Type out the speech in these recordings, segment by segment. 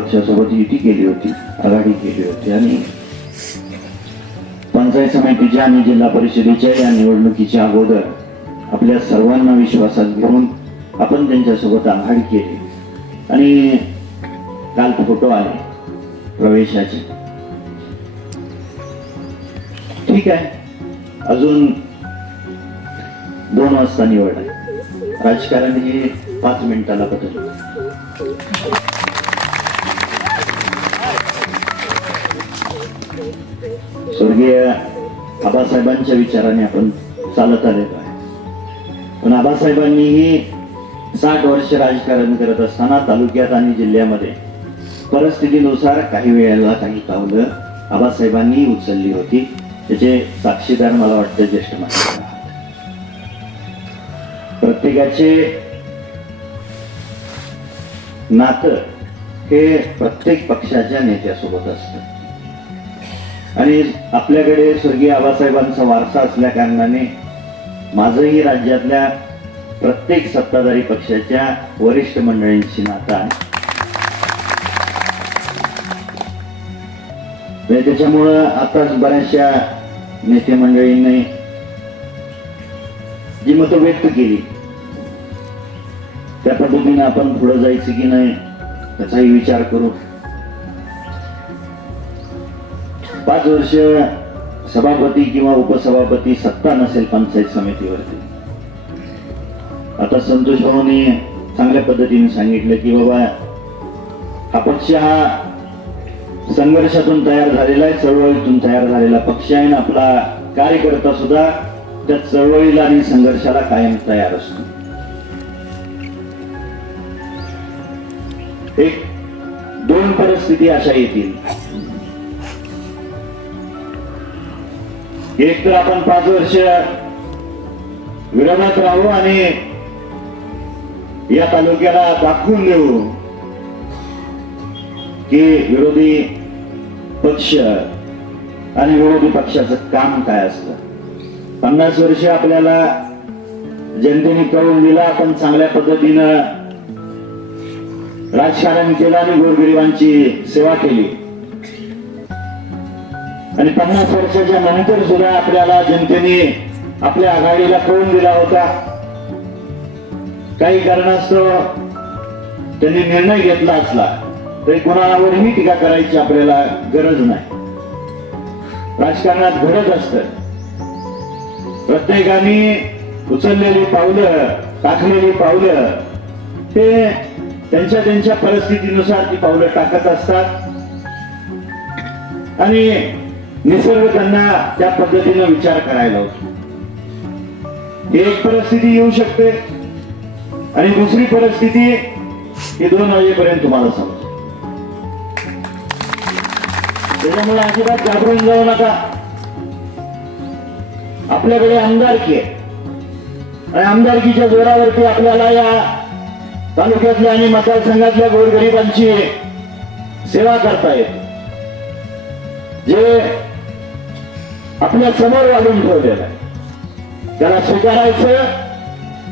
पक्षासोबत युती केली होती, आघाडी केली होती आणि पंचायत समितीच्या आणि जिल्हा परिषदेच्या या निवडणुकीच्या अगोदर आपल्या सर्वांना विश्वासात घेऊन आपण त्यांच्यासोबत आघाडी केली आणि काल फोटो आले प्रवेशाचे. ठीक आहे, अजून 2 वाजता निवड आहे. राजकारण हे 5 मिनिटाला बदल. स्वर्गीय आबासाहेबांच्या विचाराने आपण चालत आलेलो आहे. पण आबासाहेबांनीही 60 वर्ष राजकारण करत असताना तालुक्यात आणि जिल्ह्यामध्ये परिस्थितीनुसार काही वेळेला काही पावलं आबासाहेबांनी उचलली होती. त्याचे साक्षीदार मला वाटतं ज्येष्ठ मान्यवर आहात. प्रत्येकाचे नातं हे प्रत्येक पक्षाच्या नेत्यासोबत असतं आणि आपल्याकडे स्वर्गीय आबासाहेबांचा वारसा असल्या कारणाने माझंही राज्यातल्या प्रत्येक सत्ताधारी पक्षाच्या वरिष्ठ मंडळींची नातं आहे. त्याच्यामुळं आताच बऱ्याचशा नेते मंडळींनी जी मतं व्यक्त केली त्या पद्धतीने आपण पुढे जायचं की नाही त्याचाही विचार करू. 5 वर्ष सभापती किंवा उपसभापती सत्ता नसेल पंचायत समितीवरती. आता संतोष भाऊंनी चांगल्या पद्धतीने सांगितलं की बाबा हा पक्ष हा संघर्षातून तयार झालेला आहे, चळवळीतून तयार झालेला पक्ष आहे. आपला कार्यकर्ता सुद्धा त्या चळवळीला आणि संघर्षाला कायम तयार असतो. 2 परिस्थिती अशा येतील. एक तर आपण 5 वर्ष विरोधात राहू आणि या तालुक्याला दाखवून देऊ की विरोधी पक्ष आणि विरोधी पक्षाचं काम काय असतं. 50 वर्ष आपल्याला जनतेने कळून दिला, आपण चांगल्या पद्धतीनं राजकारण केलं आणि गोरगरिबांची सेवा केली आणि 50 वर्षाच्या नंतर सुद्धा आपल्याला जनतेने आपल्या आघाडीला कळून दिला होता. काही कारणास्तव त्यांनी निर्णय घेतला असला तरी कोणावरही टीका करायची आपल्याला गरज नाही. राजकारणात घडत असतं. प्रत्येकाने उचललेली पावलं, टाकलेली पावलं ते त्यांच्या त्यांच्या परिस्थितीनुसार ती पावलं टाकत असतात आणि निसर्ग त्यांना त्या पद्धतीने विचार करायला होतो. एक परिस्थिती येऊ शकते आणि दुसरी परिस्थिती ही 2 वाजेपर्यंत तुम्हाला समजेल. त्याच्यामुळे अजिबात घाबरून जाऊ नका. आपल्याकडे आमदारकी आहे आणि आमदारकीच्या जोरावरती आपल्याला या तालुक्यातल्या आणि मतदारसंघातल्या गोरगरिबांची सेवा करता येते. जे आपल्या समोर वाढून ठेवलेलं आहे त्याला स्वीकारायचं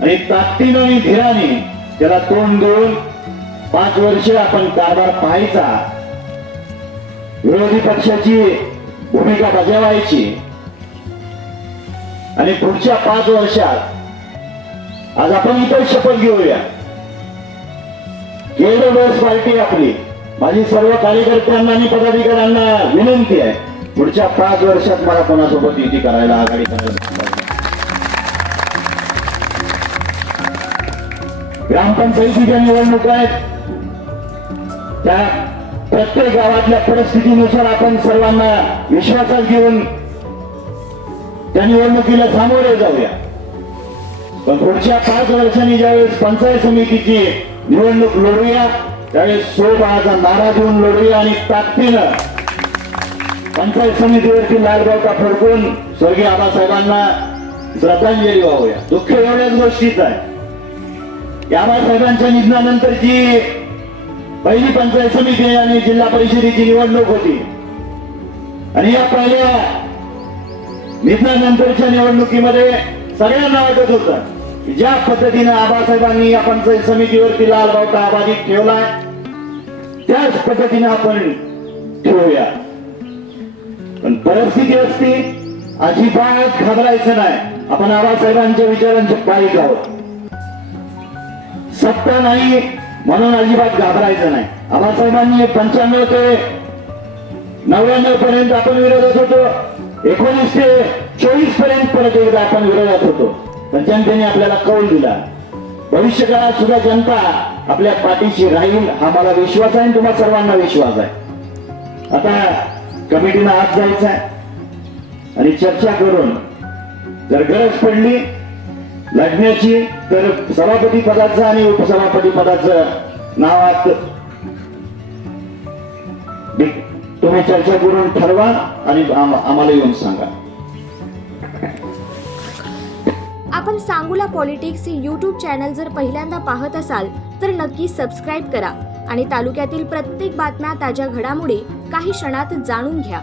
आणि ताकदीनं आणि धीराने त्याला तोंड देऊन 5 वर्ष आपण कारभार पाहायचा, विरोधी पक्षाची भूमिका बजावायची आणि पुढच्या 5 वर्षात आज आपण इतर शपथ घेऊया. केंद्र दिवस पार्टी आपली, माझी सर्व कार्यकर्त्यांना आणि पदाधिकाऱ्यांना विनंती आहे, पुढच्या 5 वर्षात मला कोणासोबत युती करायला, आघाडी करायला. ग्रामपंचायतीच्या निवडणुका आहेत, त्या प्रत्येक गावातल्या परिस्थितीनुसार आपण सर्वांना विश्वासात घेऊन त्या निवडणुकीला सामोरे जाऊया. पण पुढच्या 5 वर्षांनी ज्यावेळेस पंचायत समितीची निवडणूक लढूया त्यावेळेस स्वबळाचा नारा देऊन लढूया आणि ताकदीनं पंचायत समितीवरती लालबावटा फडकून स्वर्गीय आबासाहेबांना श्रद्धांजली वाहूया. दुःख एवढ्याच गोष्टीच आहे की आबासाहेबांच्या निधनानंतर जी पहिली पंचायत समिती आणि जिल्हा परिषदेची निवडणूक होती आणि या पहिल्या निधनानंतरच्या निवडणुकीमध्ये सगळ्यांना वाटत होतं की ज्या पद्धतीने आबासाहेबांनी या पंचायत समितीवरती लालबावटा अबाधित ठेवलाय त्याच पद्धतीने आपण ठेवूया. पण परिस्थिती असती अजिबात घाबरायचं नाही. आपण आबासाहेबांच्या विचारांचे पायी आहोत. सत्ता नाही म्हणून अजिबात घाबरायचं नाही. आबासाहेबांनी 95 ते 99 पर्यंत आपण विरोधात होतो. 19 ते 24 पर्यंत परत एकदा आपण विरोधात होतो. पण जनतेने आपल्याला कौल दिला. भविष्यकाळात सुद्धा जनता आपल्या पाठीशी राहील हा मला विश्वास आहे आणि तुम्हा सर्वांना विश्वास आहे. आता कमिटीनं आत जायचं आहे आणि चर्चा करून जर गरज पडली लढण्याची तर सभापती पदाचं आणि उपसभापती पदाचं नाव आत तुम्ही चर्चा करून ठरवा आणि आम्हाला येऊन सांगा. आपण सांगूला पॉलिटिक्स हे यूट्यूब चॅनल जर पहिल्यांदा पाहत असाल तर नक्की सबस्क्राईब करा आणि तालुक्यातील प्रत्येक बातम्या ताज्या घडामोडी काही क्षणात जाणून घ्या.